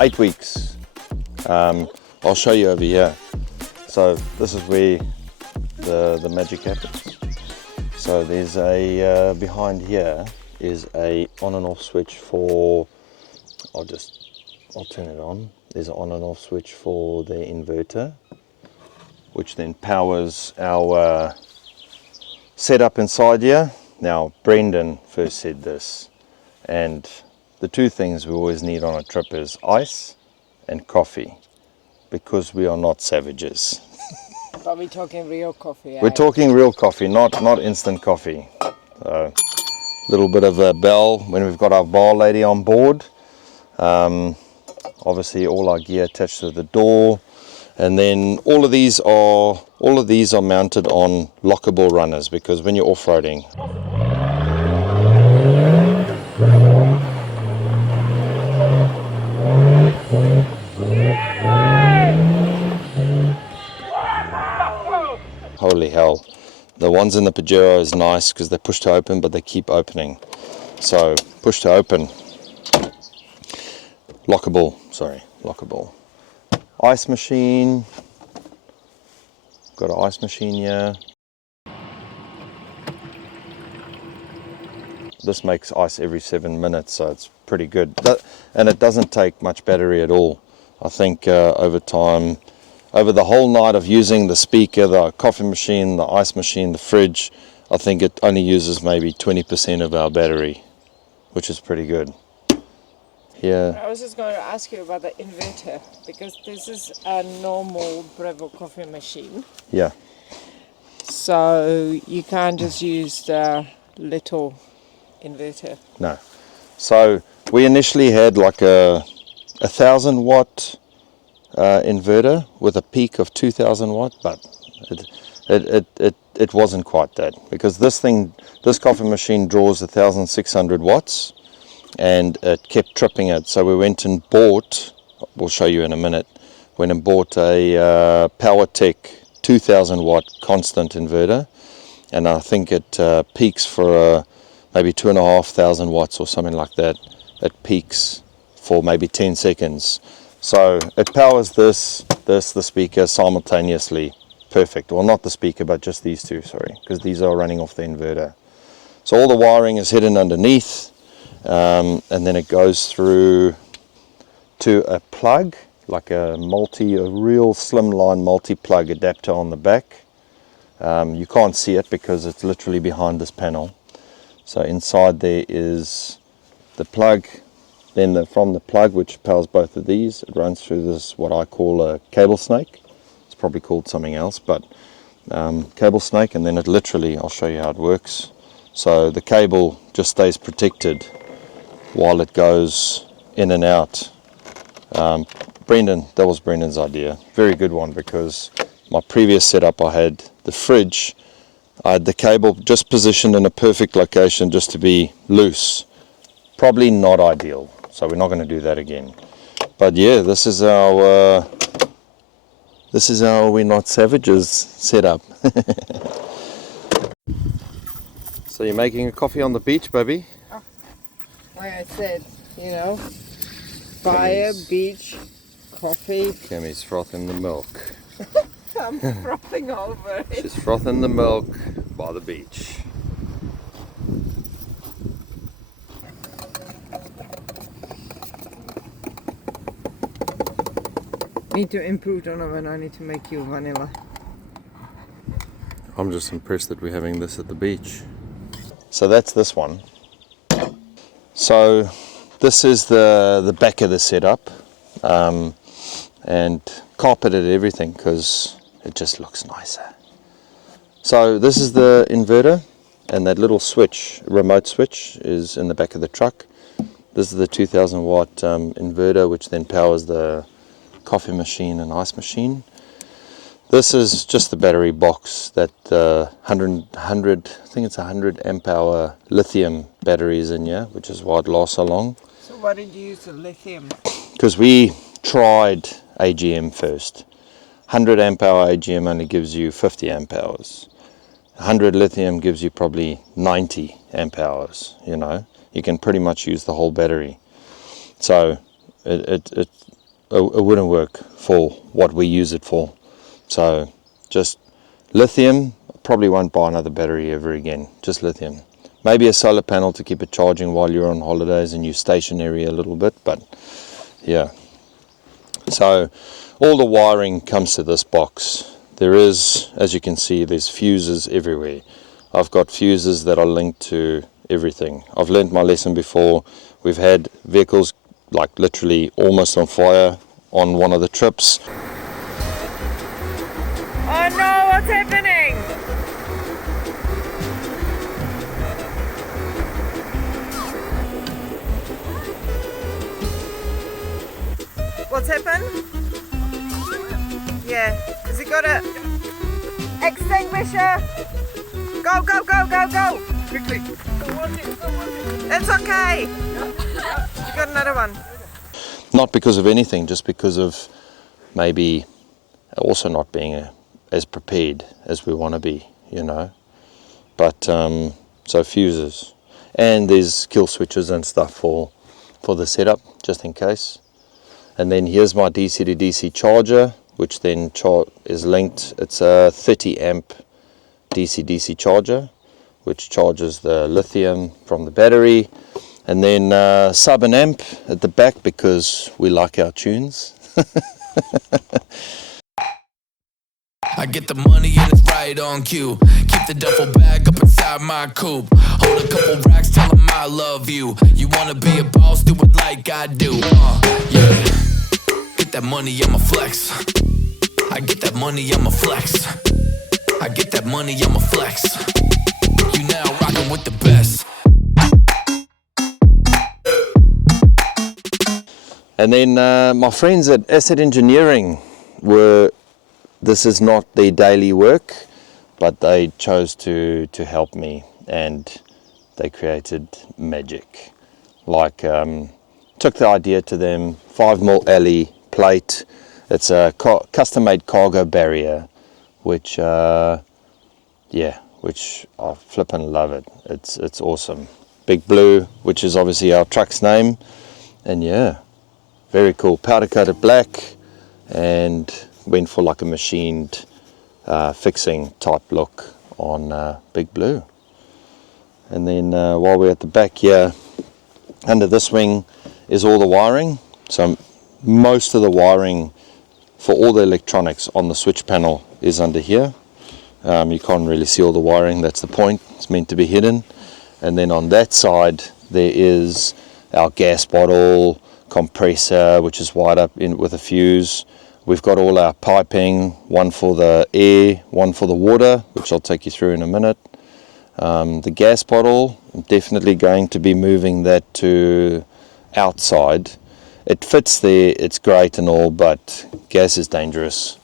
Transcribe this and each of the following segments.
8 weeks. I'll show you over here. So this is where the magic happens. So there's a behind here is a on and off switch for, I'll turn it on. There's an on and off switch for the inverter, which then powers our setup inside here. Now Brendan first said this, and the two things we always need on a trip is ice and coffee, because we are not savages. But we're talking real coffee, eh? We're talking real coffee, not instant coffee. So, little bit of a bell when we've got our bar lady on board. Obviously all our gear attached to the door, and then all of these are mounted on lockable runners, because when you're off-roading, holy hell, the ones in the Pajero is nice because they push to open, but they keep opening. So push to open, lockable. Ice machine, got an ice machine here. This makes ice every 7 minutes, so it's pretty good. And it doesn't take much battery at all. I think over time, over the whole night of using the speaker, the coffee machine, the ice machine, the fridge, I think it only uses maybe 20% of our battery, which is pretty good. Here. I was just going to ask you about the inverter, because this is a normal Breville coffee machine. Yeah. So you can't just use the little inverter. No. So we initially had like a 1,000 watt inverter with a peak of 2,000 watt, but it wasn't quite that, because this coffee machine draws 1,600 watts, and it kept tripping it. So we went and bought, we'll show you in a minute, went and bought a PowerTech 2,000 watt constant inverter, and I think it peaks for maybe 2,500 watts or something like that. It peaks for maybe 10 seconds. So it powers the speaker simultaneously. Perfect. Well, not the speaker, but just these two, sorry, because these are running off the inverter. So all the wiring is hidden underneath, and then it goes through to a plug, like a real slimline multi-plug adapter on the back. You can't see it because it's literally behind this panel. So inside there is the plug. Then from the plug, which powers both of these, it runs through this, what I call a cable snake. It's probably called something else, but cable snake, and then it literally, I'll show you how it works. So the cable just stays protected while it goes in and out. Brendan, that was Brendan's idea. Very good one, because my previous setup, I had the fridge, I had the cable just positioned in a perfect location just to be loose. Probably not ideal, so we're not going to do that again. But yeah, this is our We're Not Savages setup. So you're making a coffee on the beach, baby? Oh, like I said, fire, beach, coffee. Cammie's frothing the milk. I'm frothing over it. She's frothing the milk by the beach. Need to improve Donovan. I need to make you vanilla. I'm just impressed that we're having this at the beach. So that's this one. So this is the back of the setup, and carpeted everything because it just looks nicer. So this is the inverter, and that little switch, remote switch, is in the back of the truck. This is the 2,000 watt inverter, which then powers the coffee machine and ice machine. This is just the battery box that 100, I think it's 100 amp hour lithium batteries in here, which is why it lasts so long. So why did you use the lithium? Because we tried AGM first. 100 amp hour AGM only gives you 50 amp hours. 100 lithium gives you probably 90 amp hours, you can pretty much use the whole battery. So it wouldn't work for what we use it for. So just lithium. Probably won't buy another battery ever again, just lithium. Maybe a solar panel to keep it charging while you're on holidays and you're stationary a little bit, but yeah. So all the wiring comes to this box. There is, as you can see, there's fuses everywhere. I've got fuses that are linked to everything. I've learned my lesson before. We've had vehicles like literally almost on fire on one of the trips. Oh no, what's happening? What's happened? Yeah, has he got a extinguisher? Go, go, go, go, go! Quickly. It's okay. You got another one. Not because of anything, just because of maybe also not being as prepared as we want to be, you know. But so fuses, and there's kill switches and stuff for the setup, just in case. And then here's my DC to DC charger, which then is linked. It's a 30 amp DC charger, which charges the lithium from the battery. And then sub an amp at the back because we like our tunes. I get the money and it's right on cue. Keep the duffel bag up inside my coupe. Hold a couple racks, tell them I love you. You wanna be a boss, do it like I do. Yeah. Get that money, I'ma flex. I get that money, I'ma flex. I get that money, I'ma flex. You now rockin' with the best. And then my friends at Asset Engineering this is not their daily work, but they chose to help me, and they created magic. Like, took the idea to them, 5mm alley plate. It's a custom-made cargo barrier, which which I flippin' love it. It's awesome. Big Blue, which is obviously our truck's name, and yeah, very cool. Powder coated black, and went for like a machined fixing type look on Big Blue. And then while we're at the back here, under this wing is all the wiring. So most of the wiring for all the electronics on the switch panel is under here. You can't really see all the wiring, that's the point, it's meant to be hidden. And then on that side there is our gas bottle, compressor, which is wired up in with a fuse. We've got all our piping, one for the air, one for the water, which I'll take you through in a minute. The gas bottle, I'm definitely going to be moving that to outside. It fits there, it's great and all, but gas is dangerous.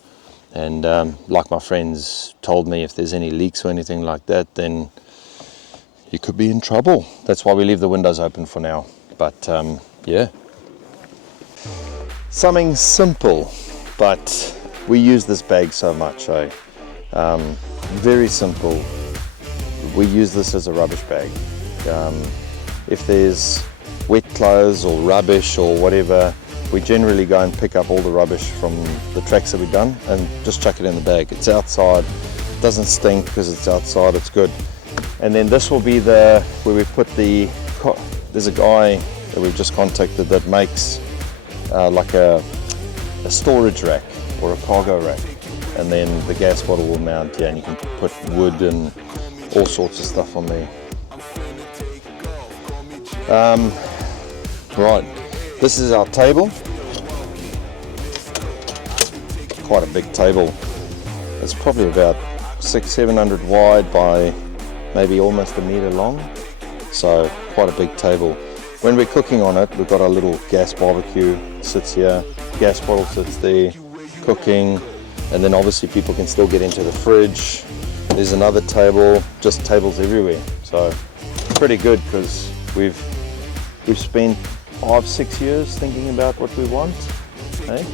And like my friends told me, if there's any leaks or anything like that, then you could be in trouble. That's why we leave the windows open for now. But yeah, something simple, but we use this bag so much. Very simple. We use this as a rubbish bag. If there's wet clothes or rubbish or whatever, we generally go and pick up all the rubbish from the tracks that we've done and just chuck it in the bag. It's outside, it doesn't stink because it's outside, it's good. And then this will be where we put there's a guy that we've just contacted that makes like a storage rack or a cargo rack, and then the gas bottle will mount here, and you can put wood and all sorts of stuff on there. Right, this is our table. Quite a big table. It's probably about 600-700 wide by maybe almost a meter long, so quite a big table. When we're cooking on it, we've got our little gas barbecue, sits here, gas bottle sits there, cooking, and then obviously people can still get into the fridge. There's another table, just tables everywhere. So pretty good, because we've spent 5-6 years thinking about what we want. Okay?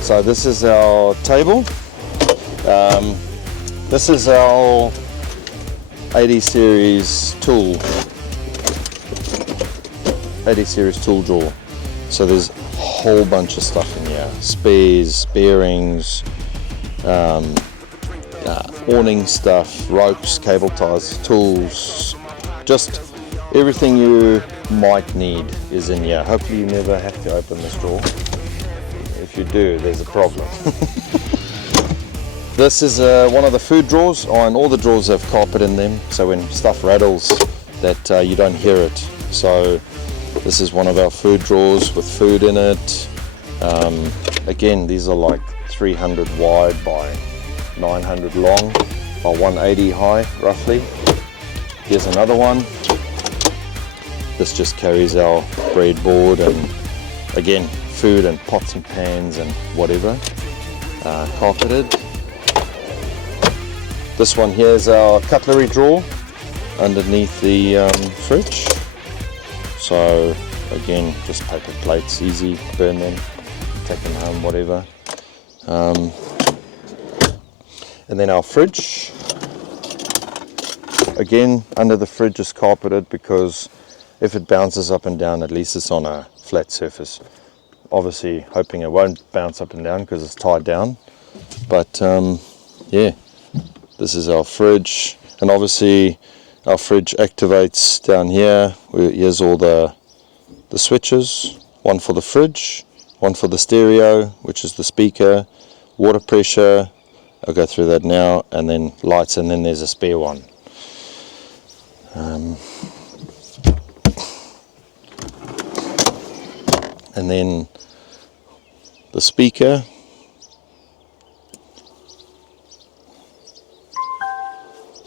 So this is our table. This is our 80 series tool. 80 series tool drawer. So there's whole bunch of stuff in here. Spares, bearings, awning stuff, ropes, cable ties, tools, just everything you might need is in here. Hopefully you never have to open this drawer. If you do, there's a problem. This is one of the food drawers, and all the drawers have carpet in them, so when stuff rattles that you don't hear it. So this is one of our food drawers with food in it. Again, these are like 300 wide by 900 long by 180 high roughly. Here's another one. This just carries our breadboard and again food and pots and pans and whatever, carpeted. This one here is our cutlery drawer underneath the fridge. So again, just paper plates, easy, burn them, take them home, whatever. And then our fridge, again under the fridge is carpeted because if it bounces up and down, at least it's on a flat surface. Obviously hoping it won't bounce up and down because it's tied down, but yeah, this is our fridge. And obviously our fridge activates down here. Here's all the switches, one for the fridge, one for the stereo, which is the speaker, water pressure, I'll go through that now, and then lights, and then there's a spare one. And then the speaker,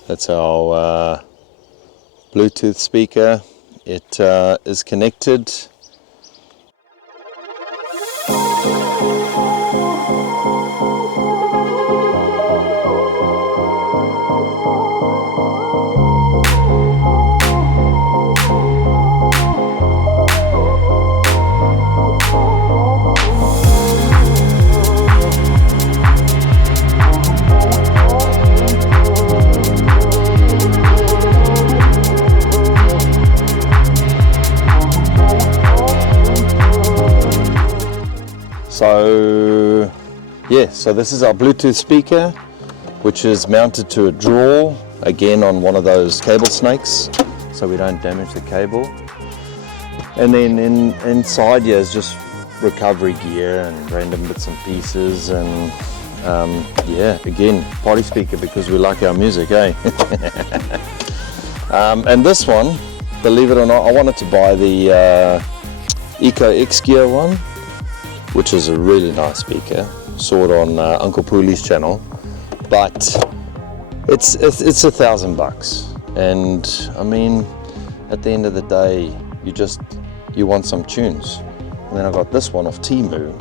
that's our Bluetooth speaker. It is connected. So yeah, so this is our Bluetooth speaker, which is mounted to a drawer, again on one of those cable snakes, so we don't damage the cable. And then inside here is just recovery gear and random bits and pieces, and yeah, again, party speaker because we like our music, eh? And this one, believe it or not, I wanted to buy the Eco X Gear one, which is a really nice speaker. Saw it on Uncle Pooley's channel, but it's $1,000, and I mean, at the end of the day, you want some tunes. And then I got this one off Temu.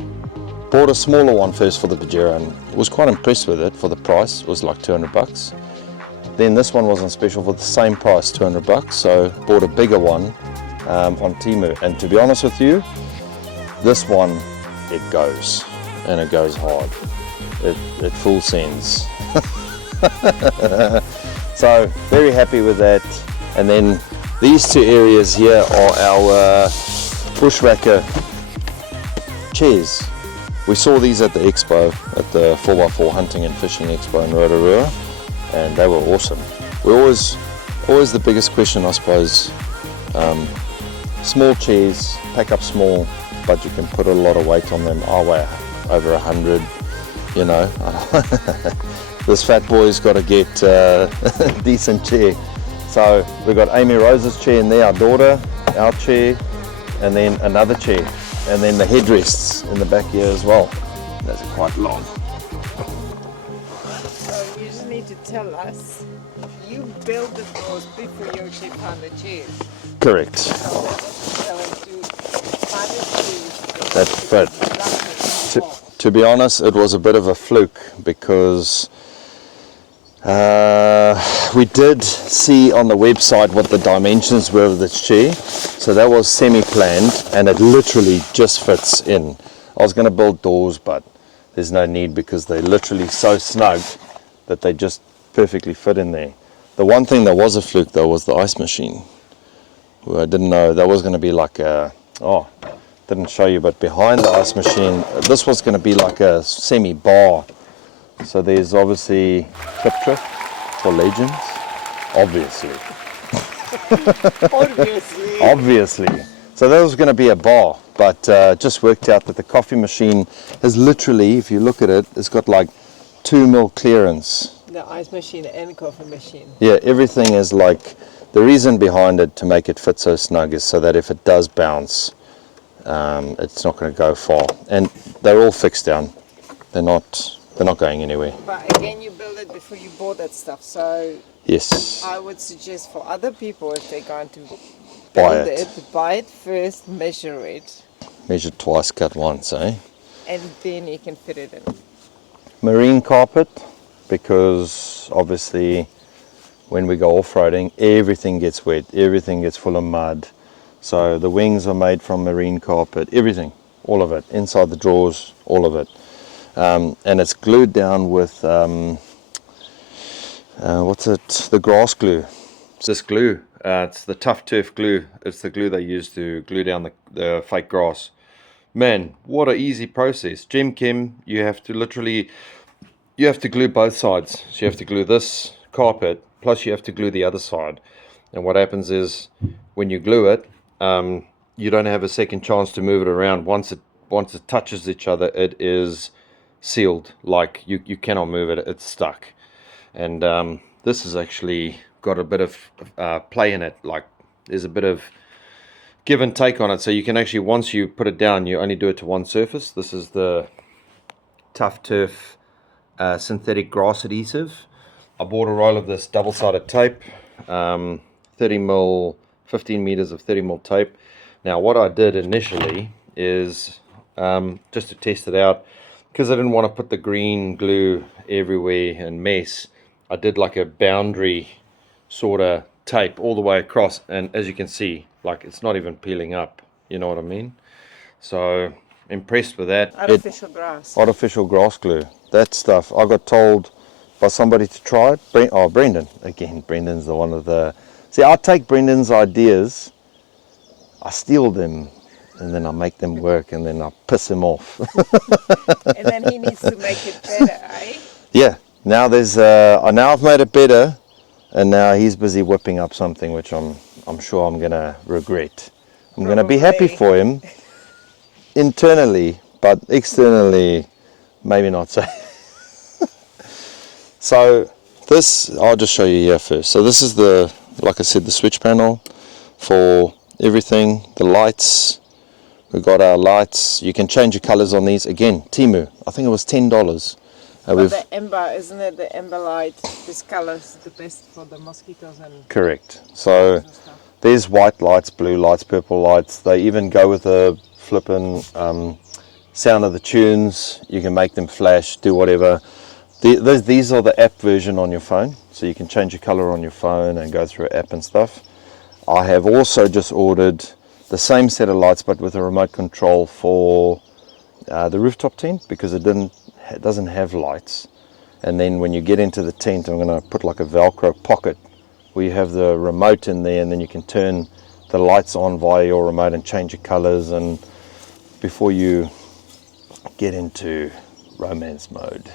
Bought a smaller one first for the Pajero and was quite impressed with it for the price. It was like $200. Then this one was on special for the same price, $200. So bought a bigger one on Temu, and to be honest with you, this one, it goes, and it goes hard. It full sends. So very happy with that. And then these two areas here are our bushwhacker chairs. We saw these at the expo, at the 4x4 hunting and fishing expo in Rotorua, and they were awesome. We're always the biggest question, I suppose. Small chairs, pack up small, but you can put a lot of weight on them. I weigh over 100, you know. This fat boy's got to get a decent chair. So we've got Amy Rose's chair in there, our daughter, our chair, and then another chair, and then the headrests in the back here as well. Those are quite long. So you just need to tell us, you build the doors before you actually find the chairs. Correct. So That fit. To be honest, it was a bit of a fluke because we did see on the website what the dimensions were of this chair. So that was semi-planned, and it literally just fits in. I was going to build doors, but there's no need because they're literally so snug that they just perfectly fit in there. The one thing that was a fluke though was the ice machine. I didn't know that was going to be like a, didn't show you, but behind the ice machine, this was going to be like a semi-bar. So there's obviously Clip Drift for legends, obviously. Obviously. So that was going to be a bar, but it just worked out that the coffee machine has literally, if you look at it, it's got like 2 mil clearance. The ice machine and coffee machine. Yeah, everything is like, the reason behind it to make it fit so snug is so that if it does bounce, it's not going to go far. And they're all fixed down. They're not going anywhere. But again, you build it before you bought that stuff, so Yes. I would suggest for other people, if they're going to Buy build it. buy it first, measure it, Measure twice, cut once, eh? and then you can fit it in. Marine carpet, because obviously when we go off-roading, everything gets wet, everything gets full of mud. So the wings are made from marine carpet, everything, all of it, inside the drawers, all of it. And it's glued down with, the grass glue. It's this glue, it's the tough turf glue. It's the glue they use to glue down the fake grass. Man, what an easy process. Gem Chem, you have to glue both sides. So you have to glue this carpet, plus you have to glue the other side. And what happens is, when you glue it, you don't have a second chance to move it around. Once it touches each other, it is sealed. Like you cannot move it. It's stuck. And this has actually got a bit of play in it. Like there's a bit of give and take on it. So you can actually, once you put it down, you only do it to one surface. This is the Tough Turf synthetic grass adhesive. I bought a roll of this double-sided tape, 30 mil, 15 meters of 30 mil tape. Now what I did initially is just to test it out, because I didn't want to put the green glue everywhere and mess, I did like a boundary sort of tape all the way across, and as you can see, like it's not even peeling up, you know what I mean? So impressed with that. Artificial grass. Artificial grass glue, that stuff. I got told by somebody to try it. Brendan, again, Brendan's the one of the, see, I take Brendan's ideas, I steal them, and then I make them work, and then I piss him off. And then he needs to make it better, eh? Yeah, now now I've made it better, and now he's busy whipping up something which I'm sure I'm gonna regret. I'm gonna be happy for him internally, but externally maybe not so. So this, I'll just show you here first. So this is the, like I said, the switch panel for everything, the lights. We've got our lights. You can change your colors on these. Again, Temu, I think it was $10. But the ember, isn't it, the ember light, this color is the best for the mosquitoes and... Correct. So there's white lights, blue lights, purple lights. They even go with the flippin' sound of the tunes. You can make them flash, do whatever. These are the app version on your phone, so you can change your color on your phone and go through an app and stuff. I have also just ordered the same set of lights, but with a remote control for the rooftop tent, because it doesn't have lights. And then when you get into the tent, I'm going to put like a Velcro pocket where you have the remote in there, and then you can turn the lights on via your remote and change your colors. And before you get into romance mode,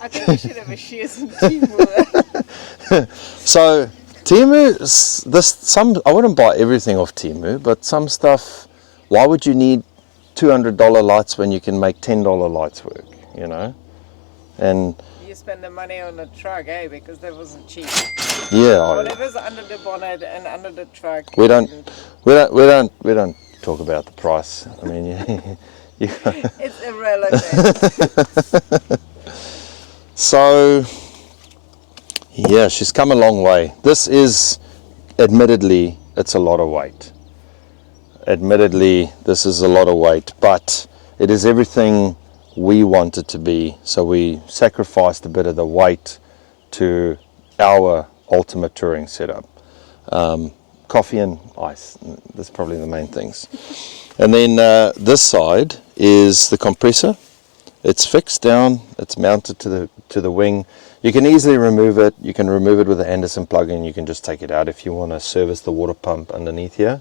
I think we should have a shares in Temu. so Temu, I wouldn't buy everything off Temu, but some stuff, why would you need $200 lights when you can make $10 lights work, you know? And You spend the money on the truck, eh? Because that wasn't cheap. yeah, Whatever's under the bonnet and under the truck. we don't talk about the price. I mean, It's irrelevant. So yeah, she's come a long way. This is, admittedly, it's a lot of weight. Admittedly, this is a lot of weight, but it is everything we want it to be. So we sacrificed a bit of the weight to our ultimate touring setup. Coffee and ice, that's probably the main things. And then this side is the compressor. It's fixed down, it's mounted to the wing. You can easily remove it. You can remove it with an Anderson plug-in. You can just take it out if you want to service the water pump underneath here.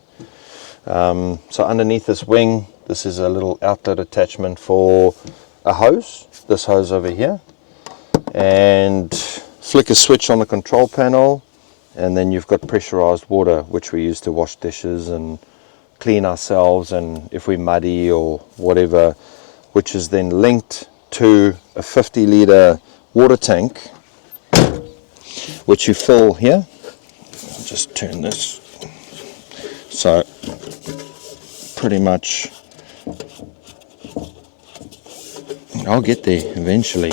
So underneath this wing, this is a little outlet attachment for a hose, this hose over here, and flick a switch on the control panel, and then you've got pressurized water, which we use to wash dishes and clean ourselves, and if we're muddy or whatever, which is then linked to a 50-litre water tank, which you fill here. I'll just turn this. So pretty much, I'll get there eventually.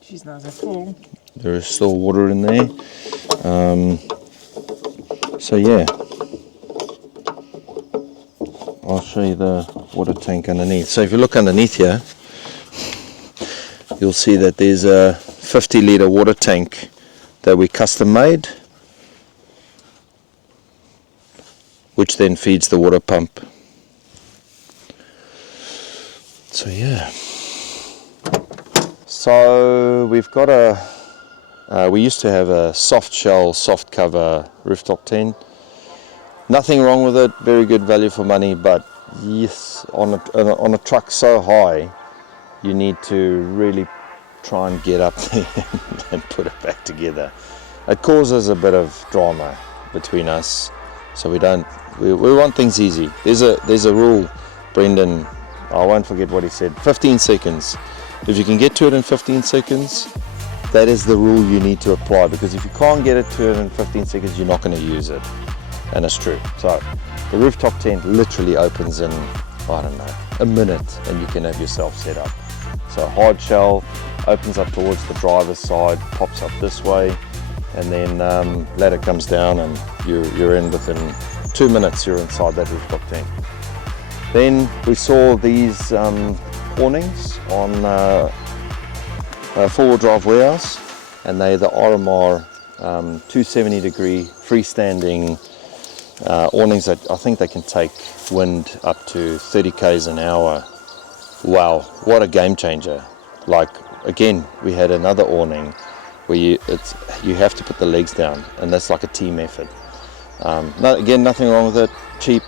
She's not full. There is still water in there. So yeah, I'll show you the water tank underneath. So if you look underneath here, you'll see that there's a 50-litre water tank that we custom made, which then feeds the water pump. So yeah. So we've got we used to have a soft shell, soft cover rooftop tent. Nothing wrong with it, very good value for money, but yes, on a truck so high, you need to really try and get up there and put it back together. It causes a bit of drama between us, so we want things easy. There's a rule, Brendan, I won't forget what he said, 15 seconds. If you can get to it in 15 seconds, that is the rule you need to apply, because if you can't get it to it in 15 seconds, you're not going to use it. And it's true. So the rooftop tent literally opens in, I don't know, a minute, and you can have yourself set up. So hard shell opens up towards the driver's side, pops up this way, and then ladder comes down, and you're in within 2 minutes, you're inside that rooftop tent. Then we saw these awnings on a four-wheel drive warehouse, and they're the RMR 270-degree freestanding awnings that I think they can take wind up to 30 k's an hour. Wow, what a game changer. Like, again, we had another awning where you have to put the legs down, and that's like a team effort. Again, nothing wrong with it, cheap,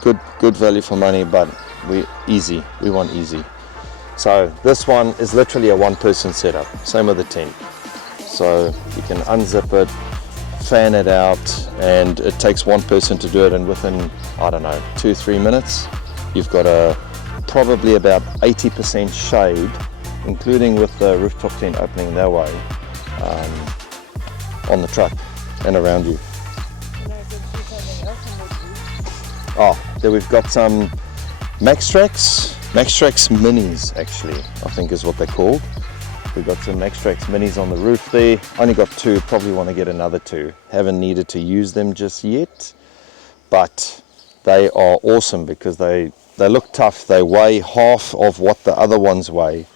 good value for money, but we want easy. So this one is literally a one-person setup, same with the tent. So you can unzip it, fan it out, and it takes one person to do it, and within, I don't know, 2-3 minutes, you've got probably about 80% shade, including with the rooftop tent opening that way, on the truck and around you. Oh, then we've got some Maxtrax Minis, actually, I think is what they're called. We've got some Maxtrax Minis on the roof there. Only got 2, probably want to get another 2. Haven't needed to use them just yet, but they are awesome because they look tough. They weigh half of what the other ones weigh,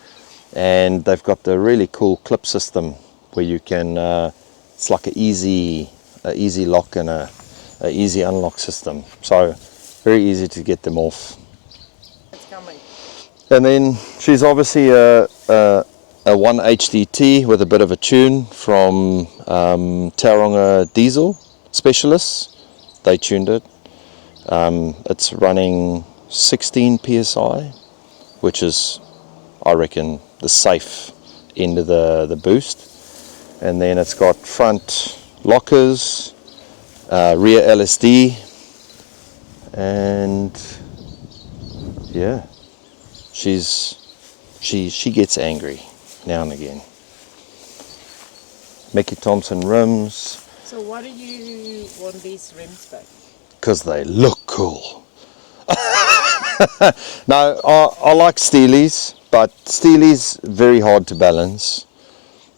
and they've got the really cool clip system where you can, it's like an easy lock and a easy unlock system. So very easy to get them off. It's coming. And then she's obviously a 1 HDT with a bit of a tune from Tauranga Diesel Specialists. They tuned it. It's running 16 PSI, which is, I reckon, the safe end of the boost. And then it's got front lockers, rear LSD, and yeah, she gets angry now and again. Mickey Thompson rims. So why do you want these rims back? Because they look cool. No, I like Steelies, but Steelies very hard to balance,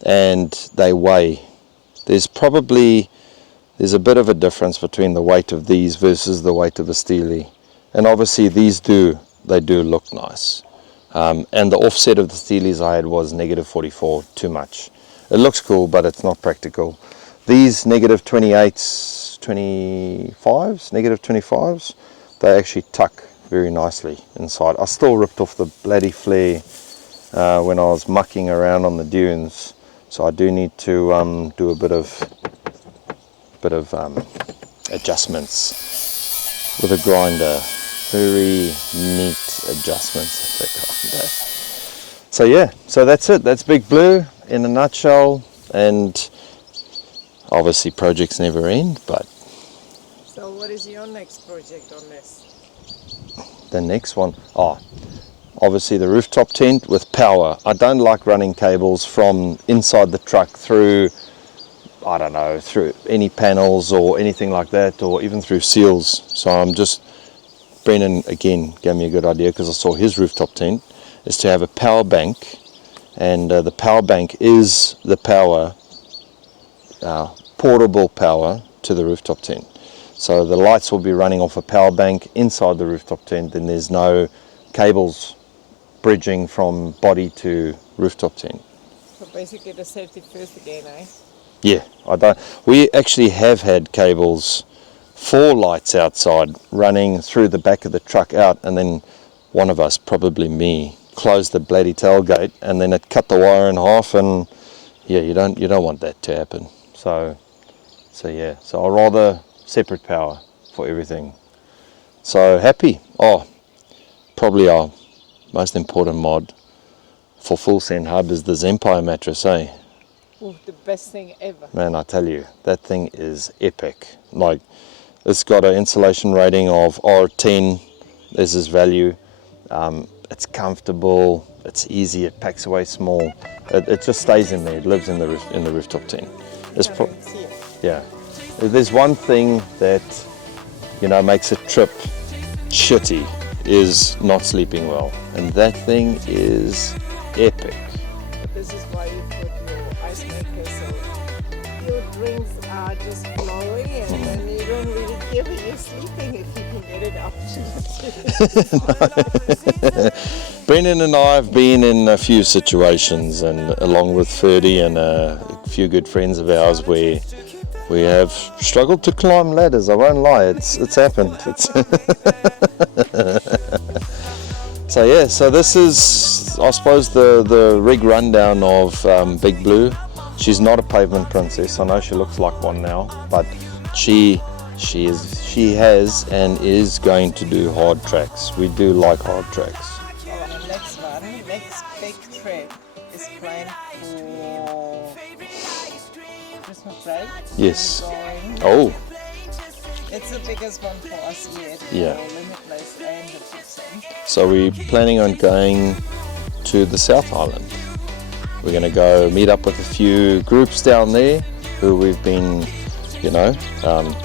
and they weigh. There's a bit of a difference between the weight of these versus the weight of a Steely, and obviously these do look nice. And the offset of the Steelies I had was -44, too much. It looks cool, but it's not practical. These -28s, -25s, they actually tuck very nicely inside. I still ripped off the bloody flare when I was mucking around on the dunes, so I do need to do a bit of adjustments with a grinder. Very neat adjustments with the grinder. So yeah, so that's it. That's Big Blue in a nutshell. And obviously projects never end, but So what is your next project on this? the next one, obviously the rooftop tent with power. I don't like running cables from inside the truck through, I don't know, through any panels or anything like that, or even through seals. So I'm just, Brennan again gave me a good idea because I saw his rooftop tent, is to have a power bank, and the power bank is the power, portable power to the rooftop tent. So the lights will be running off a power bank inside the rooftop tent, and there's no cables bridging from body to rooftop tent. So basically the safety first again, eh? Yeah, we actually have had cables, 4 lights outside running through the back of the truck out, and then one of us, probably me, closed the bloody tailgate, and then it cut the wire in half, and yeah, you don't want that to happen. So yeah, so I'd rather separate power for everything. So happy. Probably our most important mod for Full Send Hub is the Zempire mattress, eh? Ooh, the best thing ever. Man, I tell you, that thing is epic. Like, it's got an insulation rating of R10. This is value. It's comfortable. It's easy. It packs away small. It just stays in there. It lives in the rooftop tent. It's yeah. If there's one thing that, makes a trip shitty, is not sleeping well, and that thing is epic. But this is why you put your ice maker, so your drinks are just flowing, and then you don't really care when you're sleeping if you can get it up to the Brennan and I have been in a few situations, and along with Ferdy and a few good friends of ours, where we have struggled to climb ladders. I won't lie, it's happened. So yeah, so this is, I suppose, the rig rundown of Big Blue. She's not a pavement princess. I know she looks like one now, but she has and is going to do hard tracks. We do like hard tracks. next big trip is planned for Christmas break. Yes. Oh. It's the biggest one for us yet. Yeah. For Limitless and the Fixing. So we're planning on going to the South Island. We're going to go meet up with a few groups down there who we've been,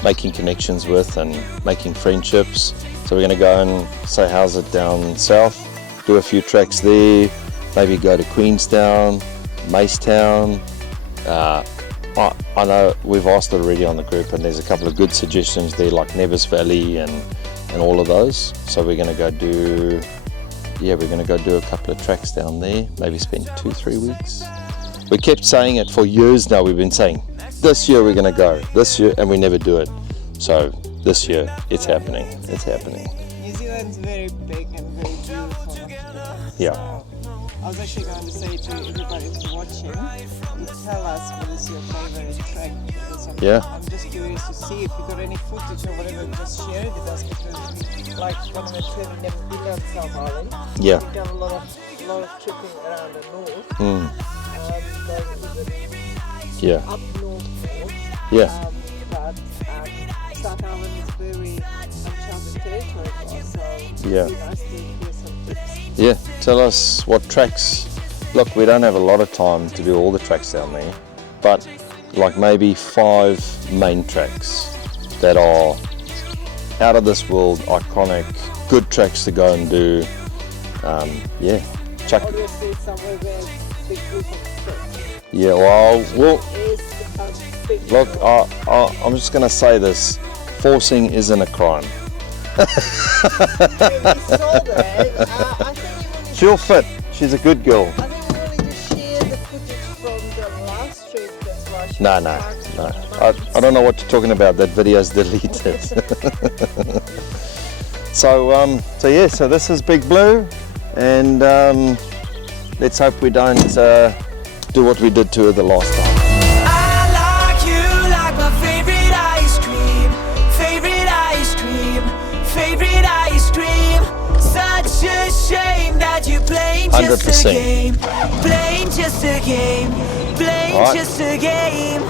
making connections with and making friendships. So we're going to go and say how's it down south, do a few tracks there, maybe go to Queenstown, Macetown. I know we've asked already on the group, and there's a couple of good suggestions there, like Nevis Valley and all of those. So we're going to go do a couple of tracks down there, maybe spend 2-3 weeks. We kept saying it for years now. We've been saying this year we're going to go, this year, and we never do it. So this year it's happening. It's happening. New Zealand's very big and very beautiful. Yeah. So I was actually going to say to everybody who's watching, you tell us what is your favorite track. I'm just curious to see if you got any footage or whatever, just share it with us, because like when we never been on South Island. Yeah. We've done a lot of tripping around the north. Up north. Yeah. But South Island is very uncharted territory for us, so Yeah. it'd be nice to hear some tips. Yeah, tell us what tracks. Look, we don't have a lot of time to do all the tracks down there, but like maybe 5 main tracks that are out of this world, iconic, good tracks to go and do. Chuck. Obviously somewhere where big group of tracks. Yeah, well, Is a big look, I'm just going to say this, forcing isn't a crime. we saw that. I think you She'll fit, she's a good girl. I think we wanted to share the footage from the last trip. That's why she No. I don't know what you're talking about. That video's deleted. So this is Big Blue, and let's hope we don't do what we did to her the last time. I like you like my favorite ice cream. 100%. Playing just a game, playing Right. just a game.